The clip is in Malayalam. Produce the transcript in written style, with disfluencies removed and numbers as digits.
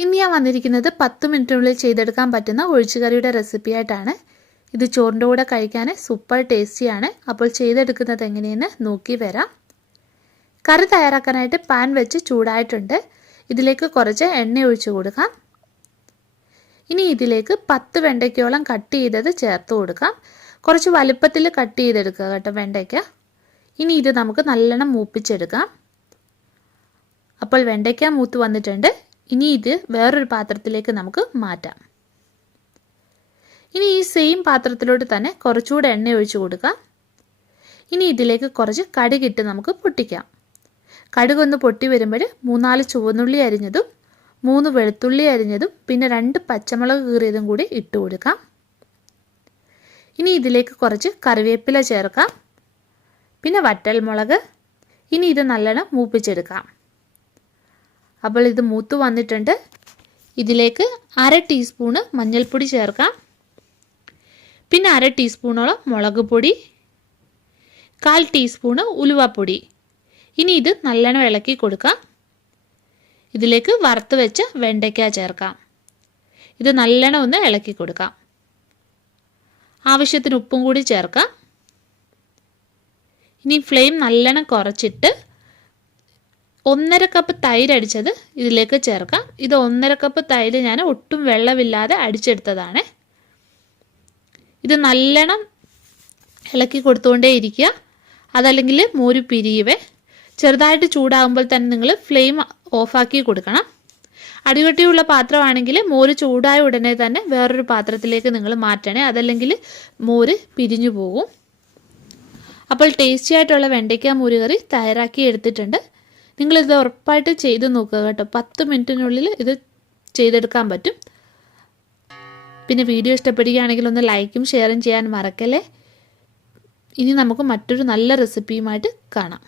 ഇന്ന് ഞാൻ വന്നിരിക്കുന്നത് 10 മിനിറ്റിനുള്ളിൽ ചെയ്തെടുക്കാൻ പറ്റുന്ന ഒഴിച്ചുകറിയുടെ റെസിപ്പി ആയിട്ടാണ്. ഇത് ചോറിൻ്റെ കൂടെ കഴിക്കാൻ സൂപ്പർ ടേസ്റ്റിയാണ്. അപ്പോൾ ചെയ്തെടുക്കുന്നത് എങ്ങനെയെന്ന് നോക്കി വരാം. കറി തയ്യാറാക്കാനായിട്ട് പാൻ വെച്ച് ചൂടായിട്ടുണ്ട്. ഇതിലേക്ക് കുറച്ച് എണ്ണ ഒഴിച്ചു കൊടുക്കാം. ഇനി ഇതിലേക്ക് 10 വെണ്ടയ്ക്കോളം കട്ട് ചെയ്തത് ചേർത്ത് കൊടുക്കാം. കുറച്ച് വലുപ്പത്തിൽ കട്ട് ചെയ്തെടുക്കുക കേട്ടോ വെണ്ടയ്ക്ക. ഇനി ഇത് നമുക്ക് നല്ലോണം മൂപ്പിച്ചെടുക്കാം. അപ്പോൾ വെണ്ടയ്ക്ക മൂത്ത് വന്നിട്ടുണ്ട്. ഇനി ഇത് വേറൊരു പാത്രത്തിലേക്ക് നമുക്ക് മാറ്റാം. ഇനി ഈ സെയിം പാത്രത്തിലോട്ട് തന്നെ കുറച്ചുകൂടെ എണ്ണ ഒഴിച്ചു കൊടുക്കാം. ഇനി ഇതിലേക്ക് കുറച്ച് കടുകിട്ട് നമുക്ക് പൊട്ടിക്കാം. കടുകൊന്ന് പൊട്ടി വരുമ്പോൾ 3-4 ചുവന്നുള്ളി അരിഞ്ഞതും 3 വെളുത്തുള്ളി അരിഞ്ഞതും പിന്നെ 2 പച്ചമുളക് കീറിയതും കൂടി ഇട്ട് കൊടുക്കാം. ഇനി ഇതിലേക്ക് കുറച്ച് കറിവേപ്പില ചേർക്കാം, പിന്നെ വറ്റൽമുളക്. ഇനി ഇത് നല്ലോണം മൂപ്പിച്ചെടുക്കാം. അപ്പോൾ ഇത് മൂത്ത് വന്നിട്ടുണ്ട്. ഇതിലേക്ക് 1/2 ടീസ്പൂണ് മഞ്ഞൾപ്പൊടി ചേർക്കാം, പിന്നെ 1/2 ടീസ്പൂണോളം മുളക് പൊടി, 1/4 ടീസ്പൂണ് ഉലുവാപ്പൊടി. ഇനി ഇത് നല്ലോണം ഇളക്കി കൊടുക്കാം. ഇതിലേക്ക് വറുത്ത് വെച്ച വെണ്ടയ്ക്ക ചേർക്കാം. ഇത് നല്ലോണം ഒന്ന് ഇളക്കി കൊടുക്കാം. ആവശ്യത്തിന് ഉപ്പും കൂടി ചേർക്കാം. ഇനി ഫ്ലെയിം നല്ലോണം കുറച്ചിട്ട് 1/2 കപ്പ് തൈര് അടിച്ചത് ഇതിലേക്ക് ചേർക്കാം. ഇത് 1/2 കപ്പ് തൈര് ഞാൻ ഒട്ടും വെള്ളമില്ലാതെ അടിച്ചെടുത്തതാണ്. ഇത് നല്ലോണം ഇളക്കി കൊടുത്തുകൊണ്ടേ ഇരിക്കുക, അതല്ലെങ്കിൽ മോര് പിരിയുവേ. ചെറുതായിട്ട് ചൂടാകുമ്പോൾ തന്നെ നിങ്ങൾ ഫ്ലെയിം ഓഫാക്കി കൊടുക്കണം. അടികട്ടിയുള്ള പാത്രമാണെങ്കിൽ മോര് ചൂടായ ഉടനെ തന്നെ വേറൊരു പാത്രത്തിലേക്ക് നിങ്ങൾ മാറ്റണേ, അതല്ലെങ്കിൽ മോര് പിരിഞ്ഞു പോകും. അപ്പോൾ ടേസ്റ്റി ആയിട്ടുള്ള വെണ്ടയ്ക്ക മോര് കറി തയ്യാറാക്കി എടുത്തിട്ടുണ്ട്. നിങ്ങളിത് ഉറപ്പായിട്ട് ചെയ്ത് നോക്കുക കേട്ടോ. 10 മിനിറ്റിനുള്ളിൽ ഇത് ചെയ്തെടുക്കാൻ പറ്റും. പിന്നെ വീഡിയോ ഇഷ്ടപ്പെടുകയാണെങ്കിൽ ഒന്ന് ലൈക്കും ഷെയറും ചെയ്യാൻ മറക്കല്ലേ. ഇനി നമുക്ക് മറ്റൊരു നല്ല റെസിപ്പിയുമായിട്ട് കാണാം.